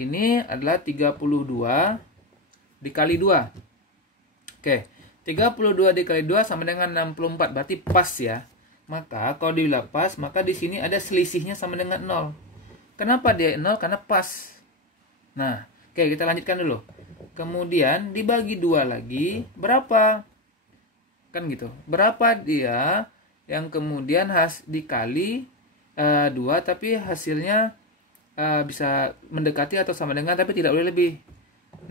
Ini adalah 32 dikali 2. Oke, 32 dikali 2 sama dengan 64, berarti pas ya. Maka kalau dibilang pas, maka di sini ada selisihnya sama dengan 0. Kenapa dia 0? Karena pas. Nah, oke, kita lanjutkan dulu. Kemudian dibagi 2 lagi, berapa? Kan gitu. Berapa dia yang kemudian dikali 2, tapi hasilnya bisa mendekati atau sama dengan, tapi tidak boleh lebih.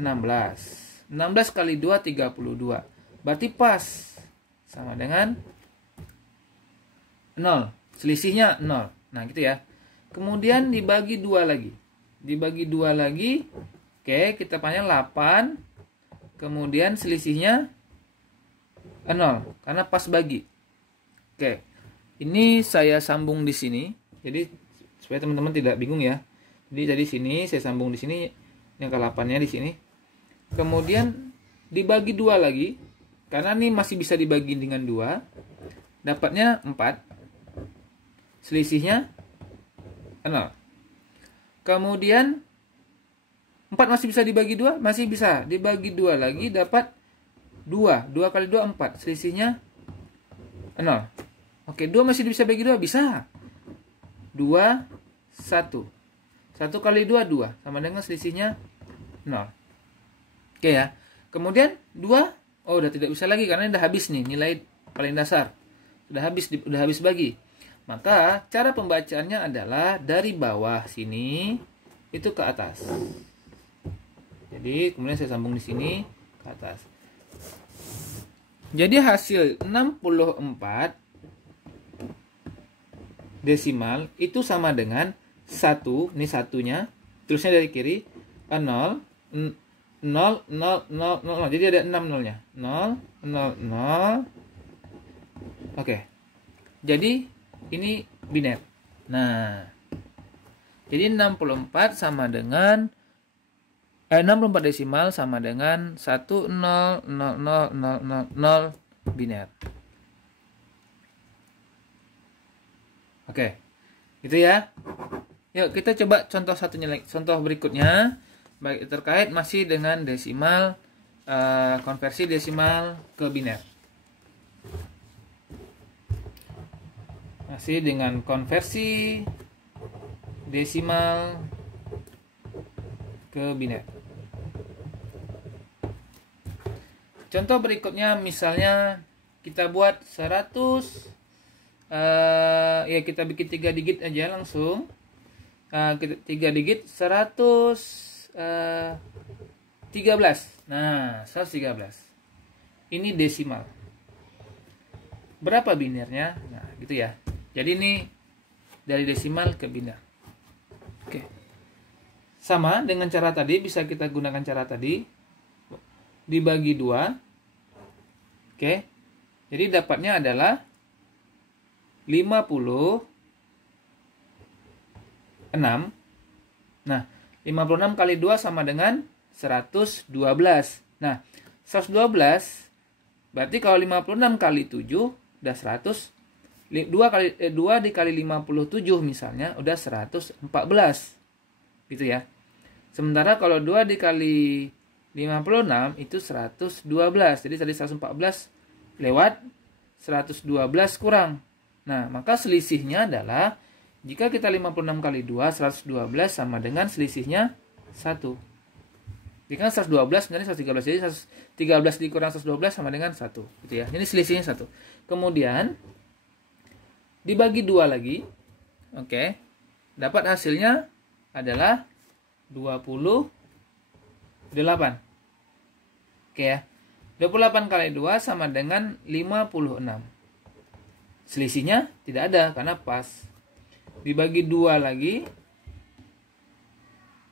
16 kali 2 32, berarti pas sama dengan 0, selisihnya 0. Nah gitu ya. Kemudian dibagi 2 lagi, oke, kita panjang 8, kemudian selisihnya 0 karena pas bagi. Oke, ini saya sambung di sini, jadi supaya teman-teman tidak bingung ya. Jadi tadi sini saya sambung di sini, yang ke-8-nya di sini. Kemudian dibagi 2 lagi, karena ini masih bisa dibagi dengan 2. Dapatnya 4. Selisihnya 0. Kemudian 4 masih bisa dibagi 2, masih bisa dibagi 2 lagi, dapat 2. 2 kali 2 4, selisihnya 0. Oke, 2 masih bisa bagi 2, bisa. 2 1. 1 kali 2 2, sama dengan selisihnya 0. Oke ya. Kemudian 2, oh udah tidak bisa lagi karena udah habis nih nilai paling dasar. Udah habis bagi. Maka cara pembacaannya adalah dari bawah sini itu ke atas. Jadi kemudian saya sambung di sini ke atas. Jadi hasil 64 desimal itu sama dengan 1, ini satunya, terusnya dari kiri, 0, 0, 0, 0, 0, jadi ada 6 nolnya, 0, 0, 0, oke, jadi ini biner. Nah, jadi 64 sama dengan 64 desimal sama dengan 1, 0, 0, 0, 0, 0, 0, biner. Oke, gitu ya. Yuk kita coba contoh satunya lagi, contoh berikutnya, baik terkait masih dengan desimal, konversi desimal ke biner. Masih dengan konversi desimal ke biner. Contoh berikutnya misalnya kita buat 100, ya kita bikin 3 digit aja langsung. 3 digit 113. Nah, 113. Ini desimal. Berapa binernya? Nah, gitu ya. Jadi ini dari desimal ke biner. Oke. Sama dengan cara tadi, bisa kita gunakan cara tadi. Dibagi 2. Oke. Jadi dapatnya adalah 56. Nah, 56 kali 2 sama dengan 112. Nah, 112 berarti kalau 56 kali 7 udah 100. 2 dikali 57 misalnya udah 114. Gitu ya. Sementara kalau 2 dikali 56 itu 112. Jadi tadi 114 lewat 112 kurang. Nah, maka selisihnya adalah jika kita 56 kali 2, 112 sama dengan selisihnya 1. Jika 112 sebenarnya 113. Jadi 113 dikurang 112 sama dengan 1. Gitu ya. Jadi selisihnya 1. Kemudian dibagi 2 lagi. Oke. Dapat hasilnya adalah 28. Oke ya. 28 kali 2 sama dengan 56. Selisihnya tidak ada karena pas. Dibagi 2 lagi,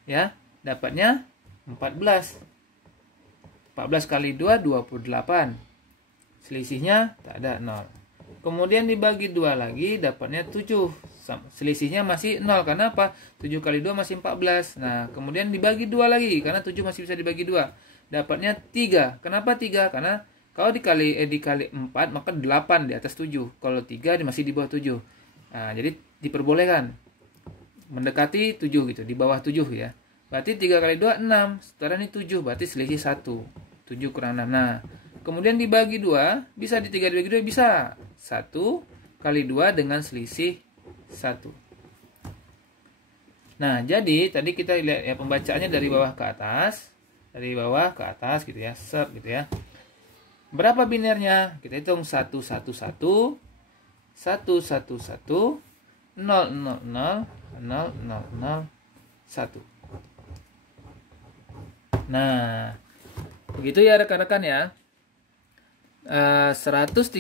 ya, dapatnya 14. 14 kali 2, 28. Selisihnya tak ada, 0. Kemudian dibagi 2 lagi, dapatnya 7. Selisihnya masih 0, karena apa? 7 kali 2 masih 14. Nah, kemudian dibagi 2 lagi, karena 7 masih bisa dibagi 2. Dapatnya 3. Kenapa 3? Karena Kalau dikali 4 maka 8 di atas 7. Kalau 3 masih di bawah 7. Nah, jadi diperbolehkan mendekati 7 gitu, di bawah 7 ya. Berarti 3 kali 2 6. Setelah ini 7, berarti selisih 1. 7 kurang 6. Nah, kemudian dibagi 2, bisa di 3 dibagi 2 bisa. 1 kali 2 dengan selisih 1. Nah, jadi tadi kita lihat ya pembacaannya dari bawah ke atas. Dari bawah ke atas gitu ya, sep gitu ya. Berapa binernya? Kita hitung 1 1 1 1 1 1 0 0 0 0 0 0 1. Nah, begitu ya rekan-rekan ya. 113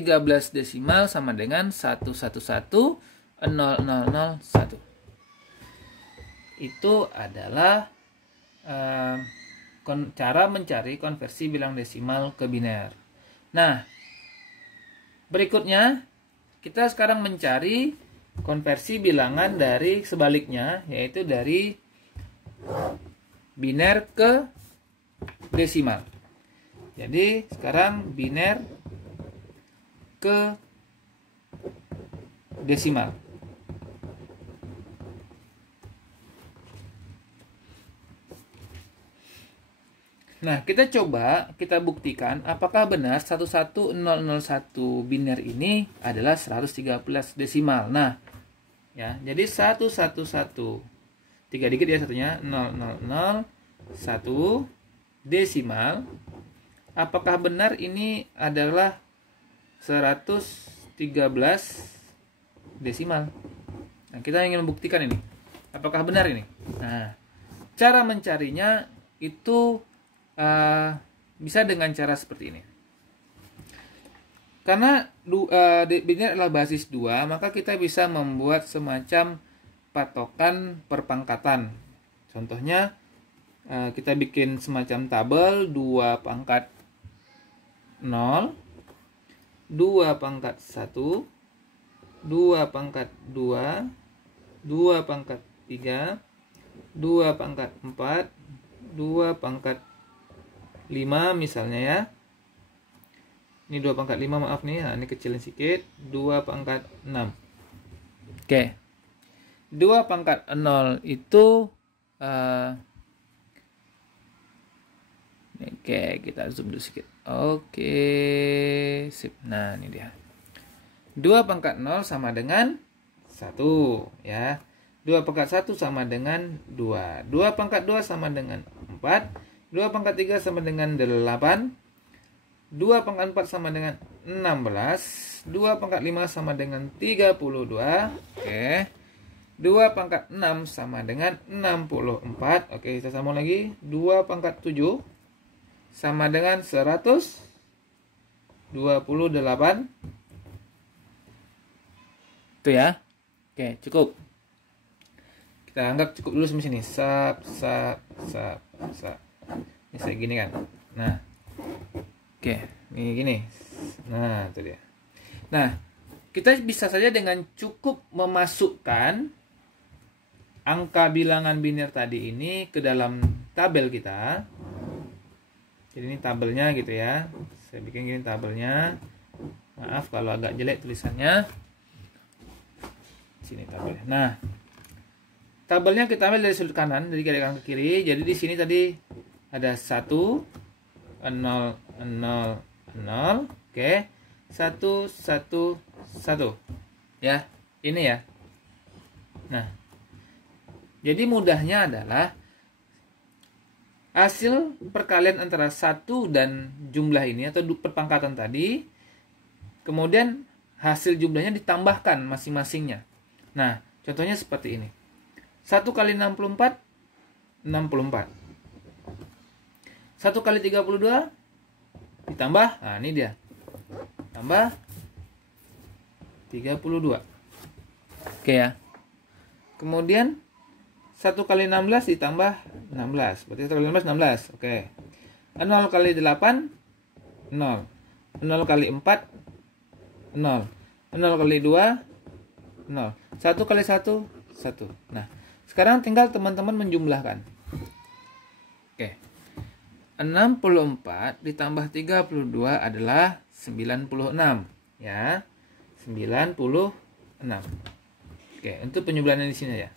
desimal sama dengan 111 0001. Itu adalah cara mencari konversi bilang desimal ke biner. Nah, berikutnya kita sekarang mencari konversi bilangan dari sebaliknya, yaitu dari biner ke desimal. Jadi sekarang biner ke desimal. Nah, kita buktikan apakah benar 11001 biner ini adalah 113 desimal. Nah, ya, jadi 111 3 dikit ya satunya 0001 desimal. Apakah benar ini adalah 113 desimal? Nah, kita ingin membuktikan ini. Apakah benar ini? Nah, cara mencarinya itu bisa dengan cara seperti ini. Karena biner adalah basis 2, maka kita bisa membuat semacam patokan perpangkatan. Contohnya, kita bikin semacam tabel 2 pangkat 0, 2 pangkat 1, 2 pangkat 2, 2 pangkat 3, 2 pangkat 4, 2 pangkat 5 misalnya ya. Ini 2 pangkat 5, maaf nih. Nah, ini kecilin sedikit. 2 pangkat 6. Oke. 2 pangkat 0 itu oke, kita zoom dulu sedikit. Oke, sip. Nah, ini dia. 2 pangkat 0 sama dengan 1 ya. 2 pangkat 1 sama dengan 2. 2 pangkat 2 sama dengan 4. 2 pangkat 3 sama dengan 8. 2 pangkat 4 sama dengan 16. 2 pangkat 5 sama dengan 32. Oke. 2 pangkat 6 sama dengan 64. Oke, kita sambung lagi. 2 pangkat 7 sama dengan 128. Itu ya. Oke, cukup. Kita anggap cukup dulu sampai sini. Sap. Ini kayak gini kan. Nah. Oke, ini gini. Nah, itu dia. Nah, kita bisa saja dengan cukup memasukkan angka bilangan biner tadi ini ke dalam tabel kita. Jadi ini tabelnya gitu ya. Saya bikin gini tabelnya. Maaf kalau agak jelek tulisannya. Sini tabelnya. Nah, tabelnya kita ambil dari sudut kanan, dari kiri kanan ke kiri. Jadi di sini tadi ada 1 0 0 0. Oke. 1 1 1. Ya, ini ya. Nah, jadi mudahnya adalah hasil perkalian antara 1 dan jumlah ini atau perpangkatan tadi, kemudian hasil jumlahnya ditambahkan masing-masingnya. Nah, contohnya seperti ini. 1 kali 64 64. 1 kali 32 ditambah, nah ini dia. Tambah 32. Oke ya. Kemudian 1 kali 16 ditambah 16. Berarti 1 kali 16 16. Oke. 0 kali 8 0. 0 kali 4 0. 0 kali 2 0. 1 kali 1 1. Nah, sekarang tinggal teman-teman menjumlahkan. Oke. 64 ditambah 32 adalah 96 ya. 96. Oke, untuk penyebelahan di sini ya.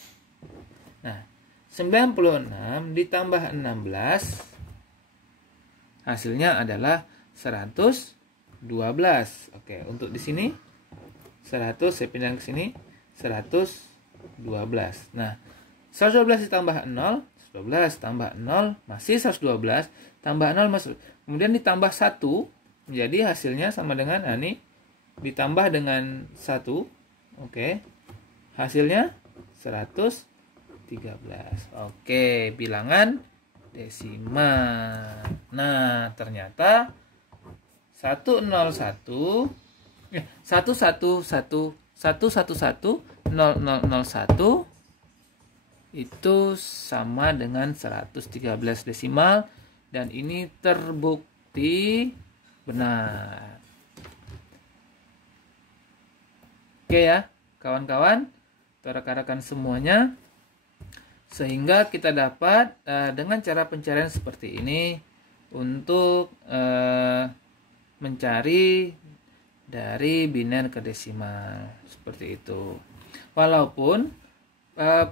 Nah, 96 ditambah 16 hasilnya adalah 112. Oke, untuk di sini 100, saya pindah ke sini 112. Nah, 112 ditambah 0, 12 tambah 0 masih 112, tambah 0 masuk. Kemudian ditambah 1 menjadi hasilnya sama dengan ini ditambah dengan 1. Oke. Hasilnya 113. Oke, bilangan desimal. Nah, ternyata 111 itu sama dengan 113 desimal, dan ini terbukti benar. Oke ya, kawan-kawan, rekan-rekan semuanya, sehingga kita dapat dengan cara pencarian seperti ini untuk mencari dari biner ke desimal seperti itu. Walaupun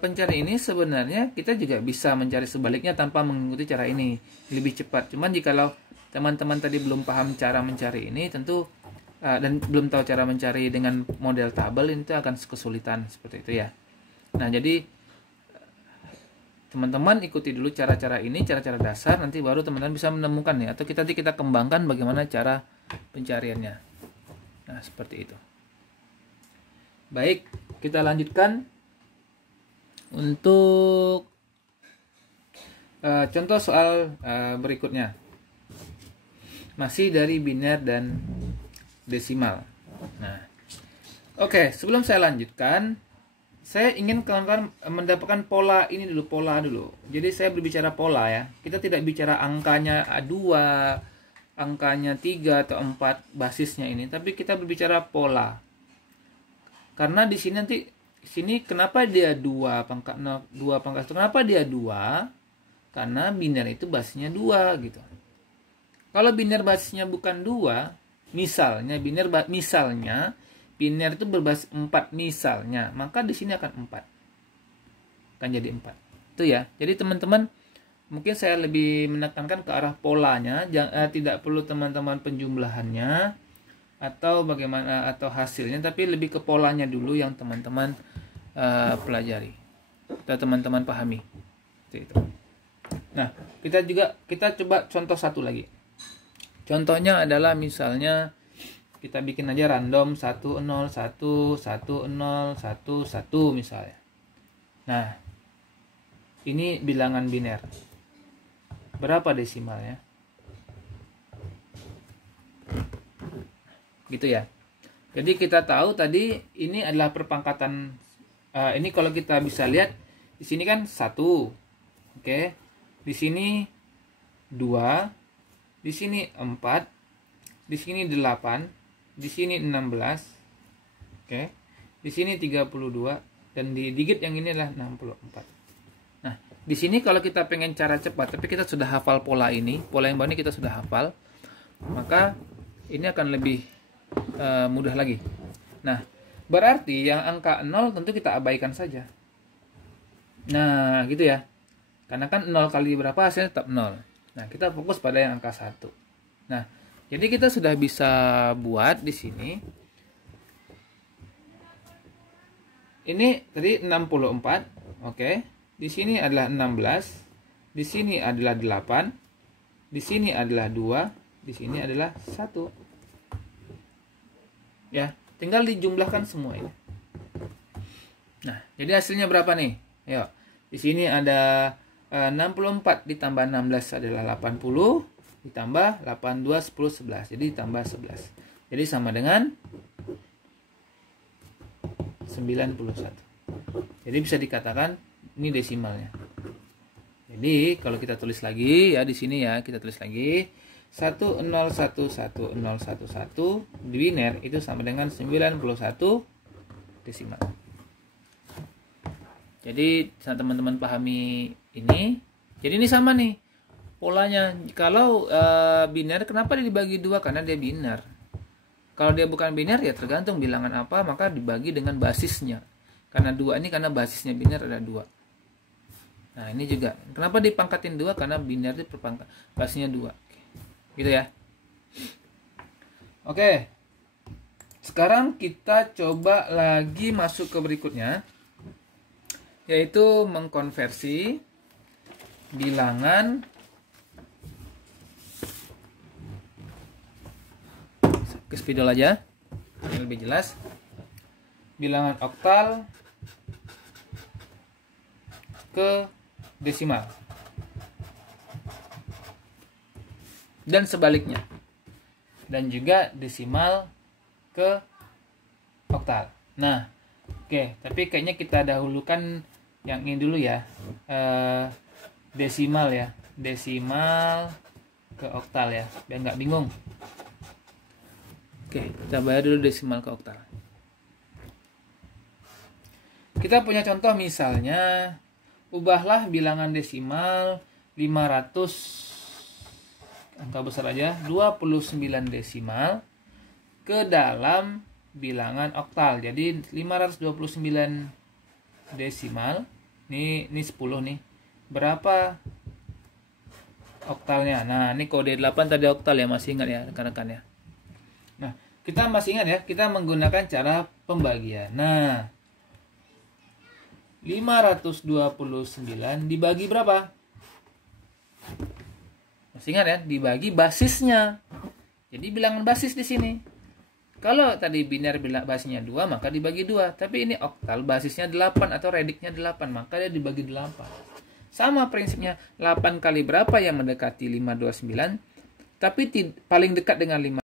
pencari ini sebenarnya kita juga bisa mencari sebaliknya tanpa mengikuti cara ini, lebih cepat. Cuman jikalau teman-teman tadi belum paham cara mencari ini tentu dan belum tahu cara mencari dengan model tabel, itu akan kesulitan seperti itu ya. Nah, jadi teman-teman ikuti dulu cara-cara ini, cara-cara dasar, nanti baru teman-teman bisa menemukan ya, atau nanti kita kembangkan bagaimana cara pencariannya. Nah, seperti itu. Baik, kita lanjutkan untuk contoh soal berikutnya. Masih dari biner dan desimal. Nah, oke, sebelum saya lanjutkan, saya ingin kawan-kawan mendapatkan pola ini dulu, pola dulu. Jadi saya berbicara pola ya. Kita tidak bicara angkanya 2, angkanya 3 atau 4 basisnya ini, tapi kita berbicara pola. Karena di sini nanti kenapa dia 2 pangkat 2 pangkat 1? Kenapa dia 2? Karena biner itu basisnya 2 gitu. Kalau biner basisnya bukan 2, misalnya biner itu berbasis 4 misalnya, maka di sini akan 4. Akan jadi 4. Itu ya. Jadi teman-teman, mungkin saya lebih menekankan ke arah polanya, tidak perlu teman-teman penjumlahannya atau bagaimana atau hasilnya, tapi lebih ke polanya dulu yang teman-teman pelajari atau teman-teman pahami. Itu. Nah, kita coba contoh satu lagi. Contohnya adalah misalnya kita bikin aja random 101 1 1 0 1 1 misalnya. Nah, ini bilangan biner. Berapa desimalnya? Gitu ya. Jadi kita tahu tadi ini adalah perpangkatan. Ini kalau kita bisa lihat di sini kan 1. Oke. Di sini 2. Di sini 4. Di sini 8. Di sini 16. Oke. Di sini 32 dan di digit yang ini adalah 64. Nah, di sini kalau kita pengen cara cepat, tapi kita sudah hafal pola ini, pola yang bawah ini kita sudah hafal, maka ini akan lebih mudah lagi. Nah, berarti yang angka 0 tentu kita abaikan saja. Nah, gitu ya. Karena kan 0 kali berapa hasilnya tetap 0. Nah, kita fokus pada yang angka 1. Nah, jadi kita sudah bisa buat di sini. Ini tadi 64, oke. Di sini adalah 16, di sini adalah 8, di sini adalah 2, di sini adalah 1. Ya, tinggal dijumlahkan semua ini. Nah, jadi hasilnya berapa nih? Yuk. Di sini ada 64 ditambah 16 adalah 80, ditambah 82 10 11. Jadi ditambah 11. Jadi sama dengan 91. Jadi bisa dikatakan ini desimalnya. Jadi kalau kita tulis lagi ya di sini ya, kita tulis lagi 10111011 di biner itu sama dengan 91 desimal. Jadi teman-teman pahami ini. Jadi ini sama nih. polanya. Kalau biner, kenapa dia dibagi dua? Karena dia biner. Kalau dia bukan biner ya tergantung bilangan apa, maka dibagi dengan basisnya. Karena dua ini karena basisnya biner ada dua. Nah ini juga kenapa dipangkatin dua? Karena biner itu basisnya dua. Gitu ya. Oke. Sekarang kita coba lagi masuk ke berikutnya, yaitu mengkonversi bilangan ke spidol aja yang lebih jelas. Bilangan oktal ke desimal dan sebaliknya, dan juga desimal ke oktal. Nah, oke, tapi kayaknya kita dahulukan yang ini dulu ya, desimal ya, desimal ke oktal ya, biar nggak bingung. Oke, kita bayar dulu desimal ke oktal. Kita punya contoh misalnya, ubahlah bilangan desimal 500, angka besar aja, 29 desimal ke dalam bilangan oktal. Jadi 529 desimal, ini 10 nih. Berapa oktalnya? Nah, ini kode 8 tadi oktal ya, masih ingat ya rekan-rekan ya. Nah, kita masih ingat ya, kita menggunakan cara pembagian. Nah, 529 dibagi berapa? Masih ingat ya, dibagi basisnya. Jadi bilangan basis di sini. Kalau tadi biner basisnya 2, maka dibagi 2. Tapi ini oktal basisnya 8 atau radiknya 8, maka dia dibagi 8. Sama prinsipnya, 8 kali berapa yang mendekati 529, tapi paling dekat dengan 5.